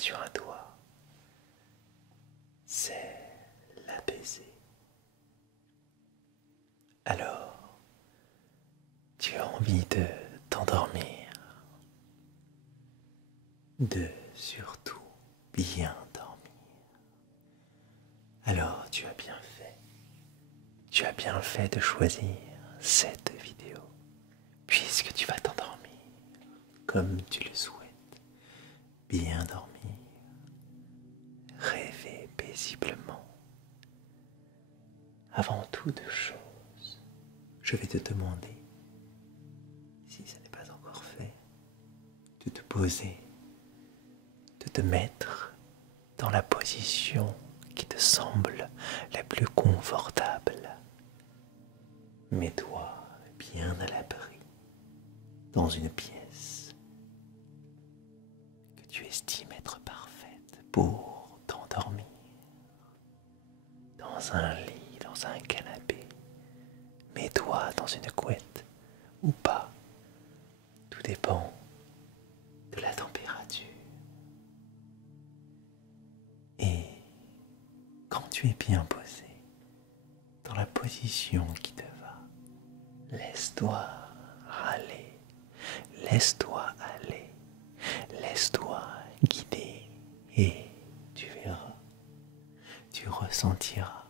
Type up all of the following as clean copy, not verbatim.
sur un toit, c'est l'apaiser. Alors, tu as envie de t'endormir, de surtout bien dormir. Alors, tu as bien fait. Tu as bien fait de choisir cette vidéo, puisque tu vas t'endormir comme tu le souhaites. Bien dormir, rêver paisiblement. Avant toute chose, je vais te demander, si ce n'est pas encore fait, de te poser, de te mettre dans la position qui te semble la plus confortable. Mets-toi bien à l'abri dans une pièce que tu estimes être parfaite pour t'endormir. Dans un lit, dans un canapé, mets-toi dans une couette ou pas. Tout dépend de la température. Et quand tu es bien posé, dans la position qui te va, laisse-toi aller, laisse-toi aller, laisse-toi guider et tu verras, tu ressentiras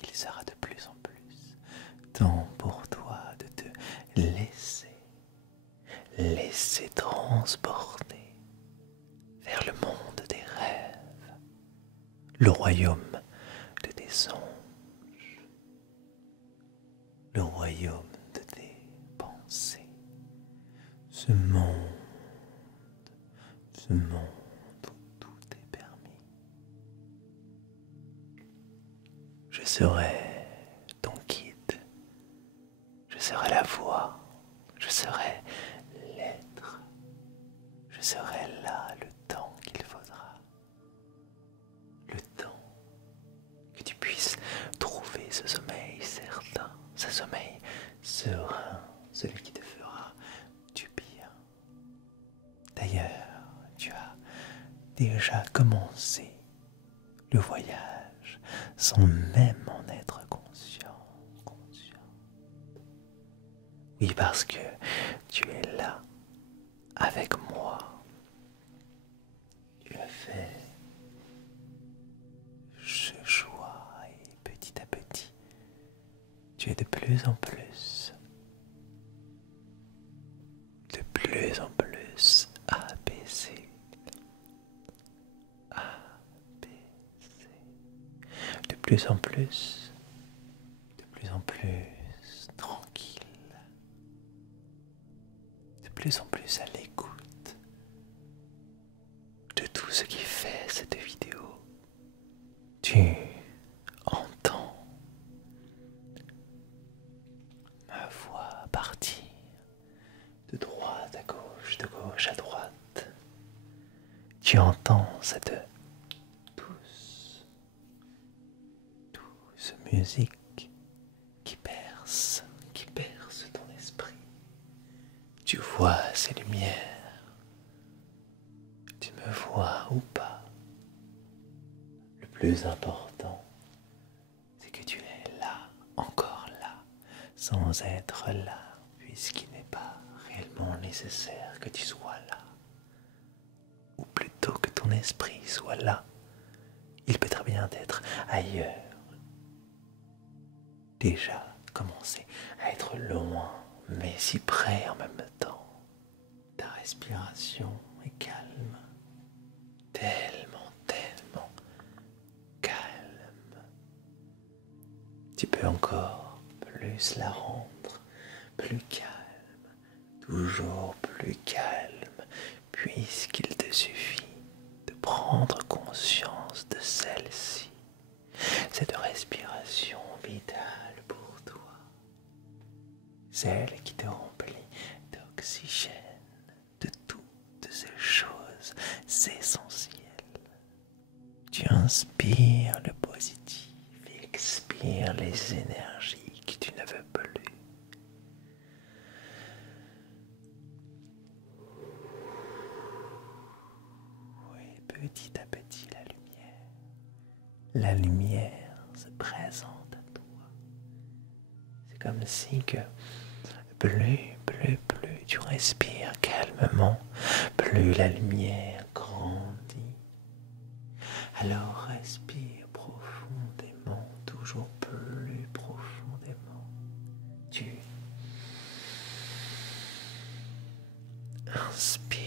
qu'il sera de plus en plus temps pour toi de te laisser transporter vers le monde des rêves, le royaume de tes songes, le royaume de tes pensées, ce monde où tout est permis. Je serai ton guide, je serai la voix, je serai l'être, je serai là le temps qu'il faudra, le temps que tu puisses trouver ce sommeil certain, ce sommeil serein, celui qui te fera du bien. D'ailleurs, tu as déjà commencé le voyage sans même en être conscient. Oui, parce que tu es là avec moi. Tu as fait ce choix et petit à petit, tu es de plus en plus apaisé, de plus en plus tranquille, de plus en plus à l'écoute de tout ce qui fait cette vidéo. Tu entends ma voix partir de droite à gauche, de gauche à droite. Tu entends cette douce musique qui perce ton esprit. Tu vois ces lumières, tu me vois ou pas. Le plus important, c'est que tu es là, encore là, sans être là, puisqu'il n'est pas réellement nécessaire que tu sois là. Ou plutôt que ton esprit soit là, il peut très bien être ailleurs. Déjà commencer à être loin, mais si près en même temps. Ta respiration est calme, tellement calme. Tu peux encore plus la rendre plus calme, toujours plus calme, puisqu'il te suffit de prendre conscience de celle-ci, cette respiration vitale pour toi, celle qui te remplit d'oxygène, de toutes ces choses essentielles. Tu inspires le positif et expires les énergies que tu ne veux plus. la lumière se présente à toi. C'est comme si que plus tu respires calmement, plus la lumière grandit. Alors respire profondément, toujours plus profondément. Tu inspires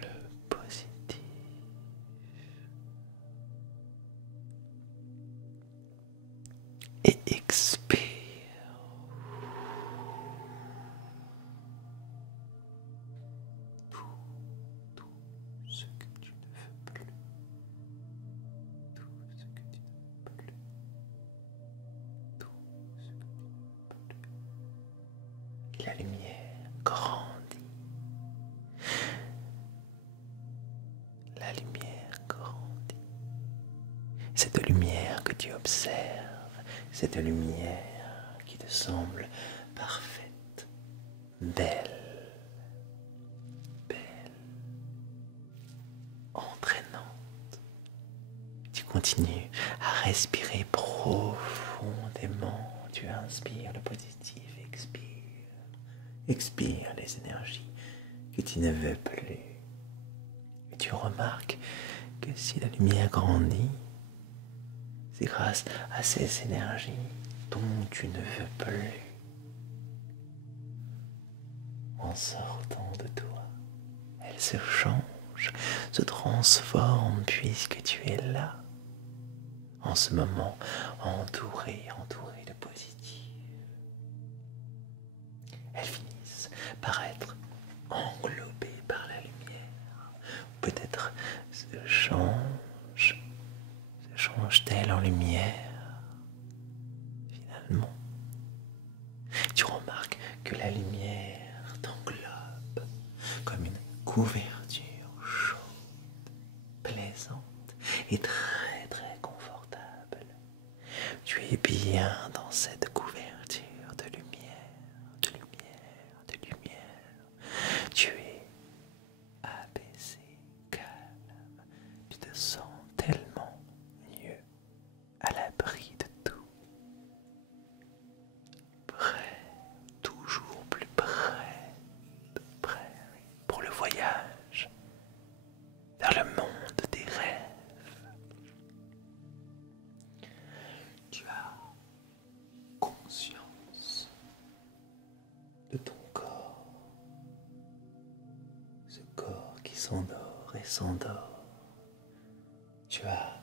le positif et expire tout ce que tu ne veux plus, tout ce que tu ne veux plus, tout ce que tu ne veux plus. Et la lumière grandit. La lumière grandit. Cette lumière que tu observes, cette lumière qui te semble parfaite, belle, entraînante. Tu continues à respirer profondément. Tu inspires le positif, expire les énergies que tu ne veux plus. Et tu remarques que si la lumière grandit, c'est grâce à ces énergies dont tu ne veux plus. En sortant de toi, elles se changent, se transforment puisque tu es là, en ce moment, entouré de positif. Elles finissent par être englobées par la lumière. Peut-être se change-t-elle en lumière. Finalement, tu remarques que la lumière t'englobe comme une couverture chaude, plaisante et très confortable. Tu es bien dans cette couverture de lumière, de lumière, de lumière. Tu es apaisé, calme. Tu te sens tellement mieux, à l'abri de tout. Prêt, toujours plus prêt pour le voyage vers le monde des rêves. Tu as conscience de ton corps, ce corps qui s'endort et s'endort. Tu as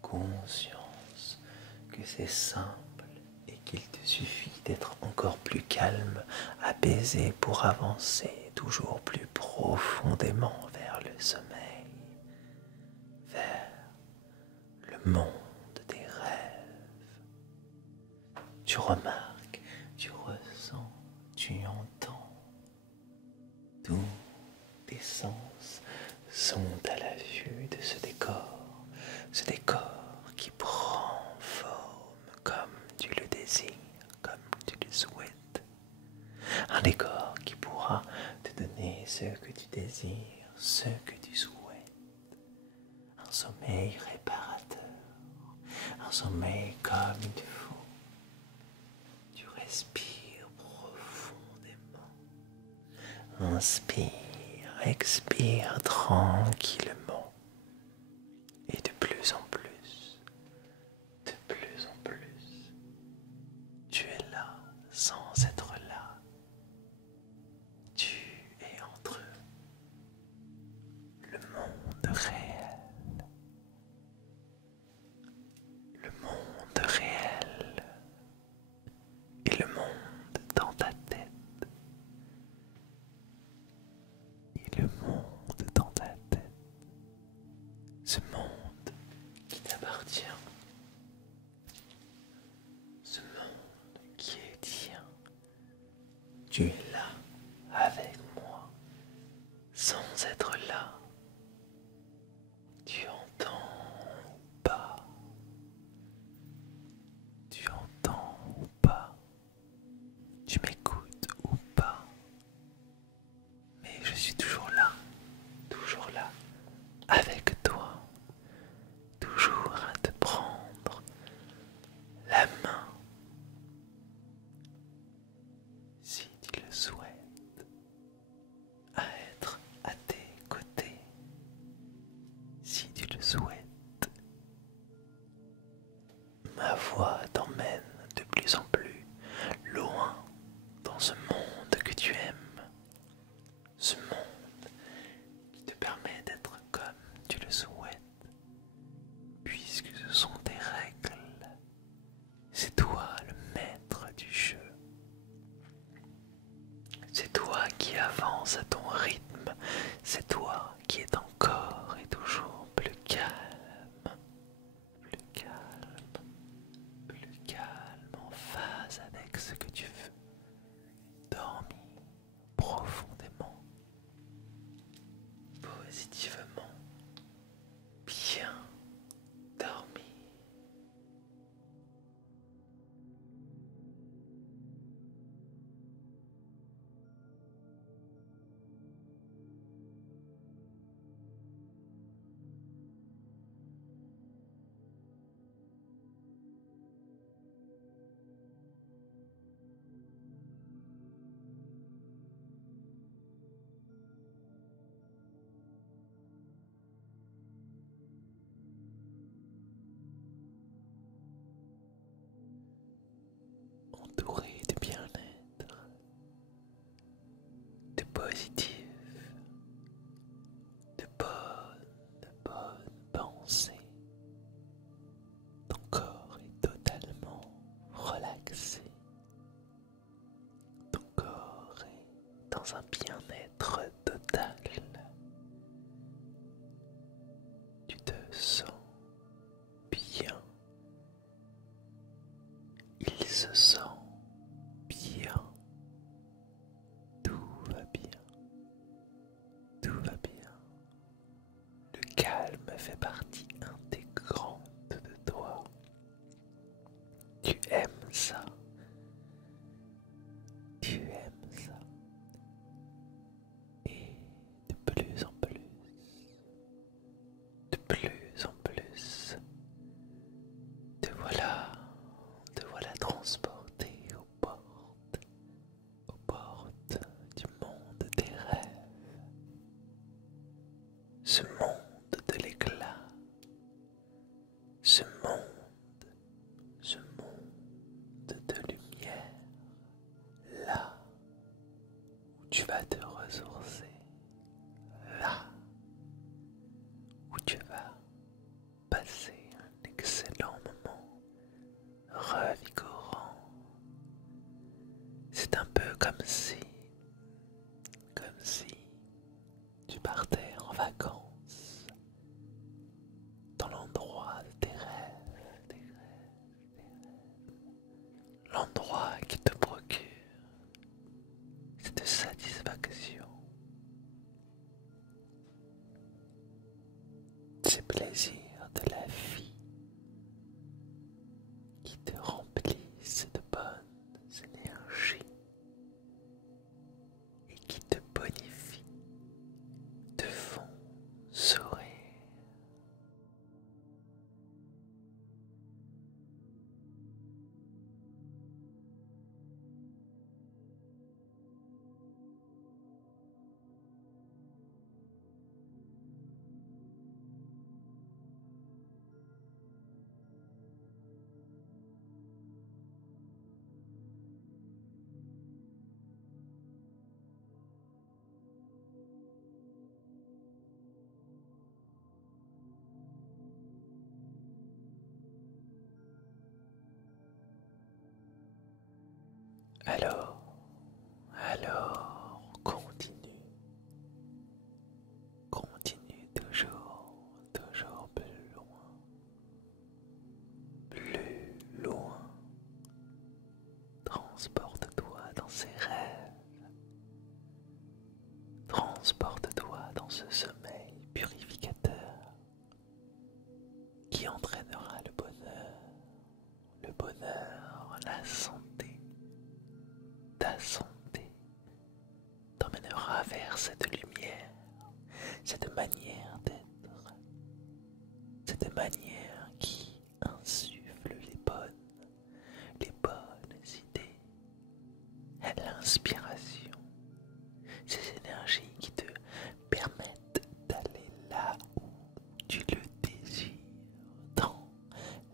conscience que c'est simple et qu'il te suffit d'être encore plus calme, apaisé pour avancer toujours plus profondément vers le sommeil, vers le monde des rêves. Tu remarques, tu ressens, tu entends. Tous tes sens sont à la vue de ce décor qui prend forme comme tu le désires, comme tu le souhaites. Un décor qui pourra te donner ce que tu désires, ce que tu souhaites. Un sommeil réparateur, un sommeil comme il faut. Tu respires profondément. Inspire, expire tranquillement. Et de plus en plus, tu es là sans être là. Tu es entre le monde réel, et le monde dans ta tête. Ce monde qui t'appartient, ce monde qui est tien. Tu es là avec moi, sans être là. Tu entends ou pas? Tu entends ou pas? Tu m'écoutes ou pas? Mais je suis toujours là, avec toi, toujours positives, de bonnes pensées. Ton corps est totalement relaxé. Ton corps est dans un bien-être total. Tu te sens bien. Il se sent bien. Tout va bien. Tout va bien. Le calme fait partie intégrante de toi. Tu aimes ça. Tu aimes ça. Et de plus en plus, te voilà transporté aux portes du monde des rêves. Ce monde de l'éclat, ce monde de lumière, là où tu vas te ressourcer, là où tu vas passer un excellent moment revigorant. C'est un peu comme si tu partais en vacances dans l'endroit de tes rêves, l'endroit qui te procure cette satisfaction, ces plaisirs de la vie qui te remplissent de bonnes énergies et qui te bonifient, te font sourire. Alors, continue toujours plus loin, transporte-toi dans ces rêves, transporte-toi dans ce sommeil purificateur qui entraînera le bonheur, la santé, ta santé t'emmènera vers cette lumière, cette manière d'être, cette manière qui insuffle les bonnes idées, l'inspiration, ces énergies qui te permettent d'aller là où tu le désires, dans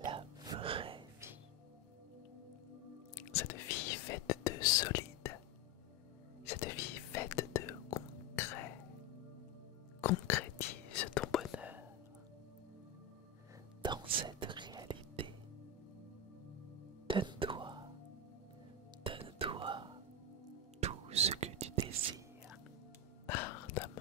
la vraie vie. Cette vie faite de solide, cette vie faite de concret, concrétise ton bonheur dans cette réalité. Donne-toi tout ce que tu désires ardemment.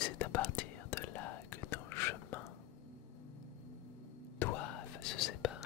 c'est à partir de là que nos chemins doivent se séparer.